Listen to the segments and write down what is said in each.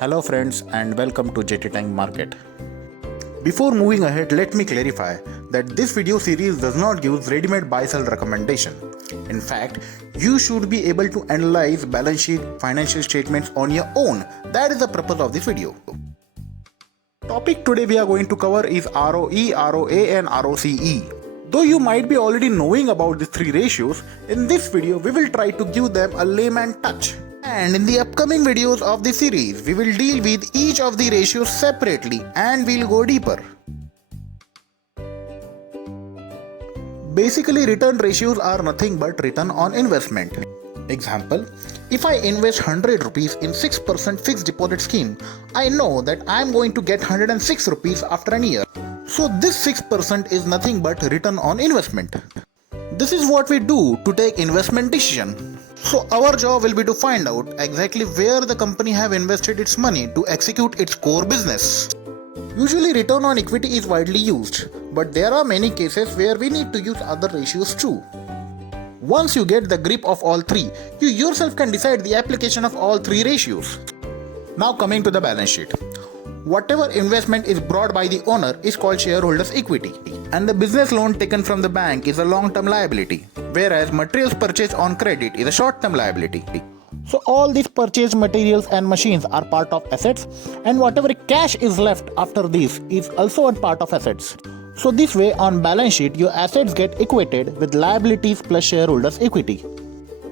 Hello friends and welcome to JT Time Market. Before moving ahead, let me clarify that this video series does not give ready-made buy-sell recommendation. In fact, you should be able to analyze balance sheet, financial statements on your own. That is the purpose of this video. Topic today we are going to cover is ROE, ROA and ROCE. Though you might be already knowing about these three ratios, in this video we will try to give them a layman touch. And in the upcoming videos of the series, we will deal with each of the ratios separately and we'll go deeper. Basically, return ratios are nothing but return on investment. Example, if I invest 100 rupees in 6% fixed deposit scheme, I know that I am going to get 106 rupees after an year. So this 6% is nothing but return on investment. This is what we do to take investment decision. So our job will be to find out exactly where the company have invested its money to execute its core business. Usually return on equity is widely used, but there are many cases where we need to use other ratios too. Once you get the grip of all three, you yourself can decide the application of all three ratios. Now coming to the balance sheet. Whatever investment is brought by the owner is called shareholders' equity, and the business loan taken from the bank is a long-term liability, whereas materials purchased on credit is a short-term liability. So all these purchased materials and machines are part of assets, and whatever cash is left after this is also a part of assets. So this way on balance sheet your assets get equated with liabilities plus shareholders' equity.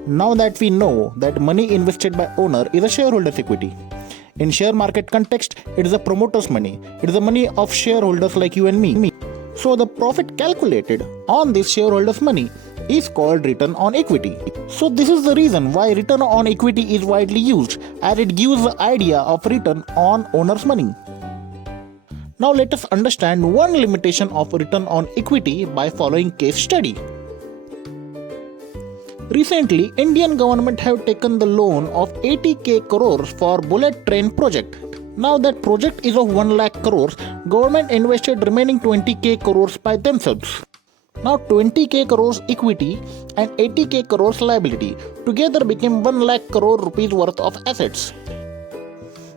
Now that we know that money invested by owner is a shareholders' equity. In share market context, it is the promoter's money. It is the money of shareholders like you and me. So the profit calculated on this shareholders' money is called return on equity. So this is the reason why return on equity is widely used, as it gives the idea of return on owner's money. Now let us understand one limitation of return on equity by following case study. Recently, Indian government have taken the loan of 80k crores for bullet train project. Now that project is of 1 lakh crores, government invested remaining 20k crores by themselves. Now 20k crores equity and 80k crores liability together became 1 lakh crore rupees worth of assets.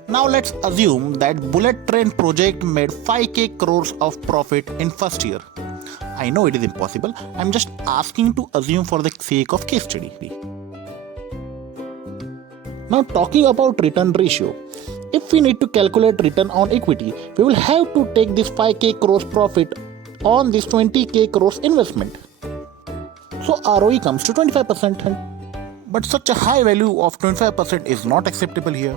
Now let's assume that bullet train project made 5k crores of profit in first year. I know it is impossible, I'm just asking to assume for the sake of case study. Now talking about return ratio. If we need to calculate return on equity, we will have to take this 5k crores profit on this 20k crores investment. So ROE comes to 25%. But such a high value of 25% is not acceptable here.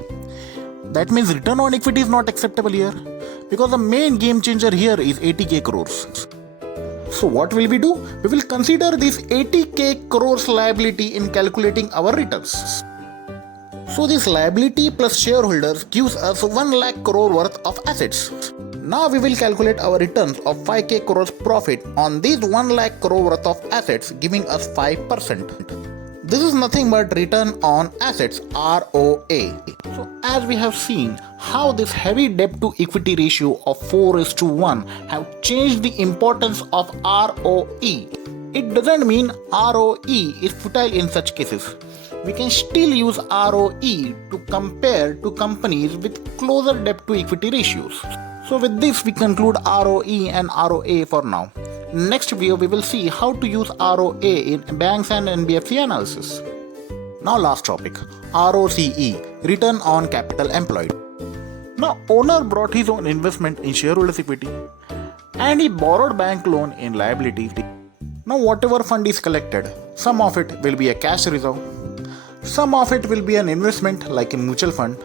That means return on equity is not acceptable here, because the main game changer here is 80k crores. So what will we do? We will consider this 80k crores liability in calculating our returns. So this liability plus shareholders gives us 1 lakh crore worth of assets. Now we will calculate our returns of 5k crores profit on these 1 lakh crore worth of assets, giving us 5%. This is nothing but return on assets, ROA. So as we have seen how this heavy debt to equity ratio of 4:1 have changed the importance of ROE. It doesn't mean ROE is futile in such cases. We can still use ROE to compare to companies with closer debt to equity ratios. So with this we conclude ROE and ROA for now. Next video we will see how to use ROA in banks and NBFC analysis. Now last topic, ROCE, return on capital employed. Now owner brought his own investment in shareholders equity and he borrowed bank loan in liability. Now whatever fund is collected, some of it will be a cash reserve, some of it will be an investment like a mutual fund,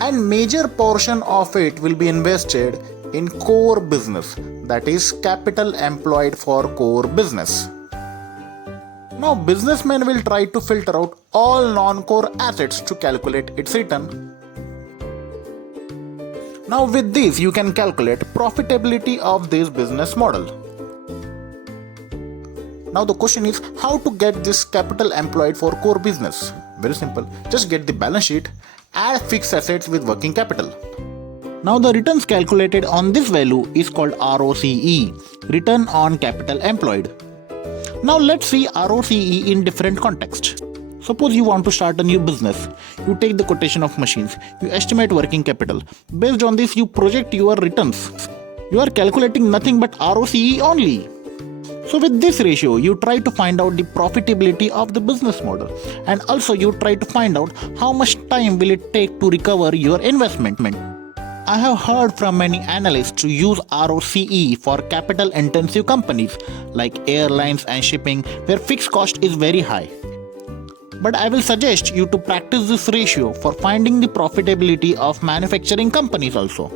and major portion of it will be invested in core business, that is capital employed for core business. Now businessmen will try to filter out all non-core assets to calculate its return. Now with this you can calculate profitability of this business model. Now the question is how to get this capital employed for core business. Very simple, just get the balance sheet, add fixed assets with working capital. Now the returns calculated on this value is called ROCE, return on capital employed. Now let's see ROCE in different contexts. Suppose you want to start a new business. You take the quotation of machines. You estimate working capital. Based on this, you project your returns. You are calculating nothing but ROCE only. So with this ratio, you try to find out the profitability of the business model, and also you try to find out how much time will it take to recover your investment. I have heard from many analysts to use ROCE for capital intensive companies like airlines and shipping where fixed cost is very high. But I will suggest you to practice this ratio for finding the profitability of manufacturing companies also.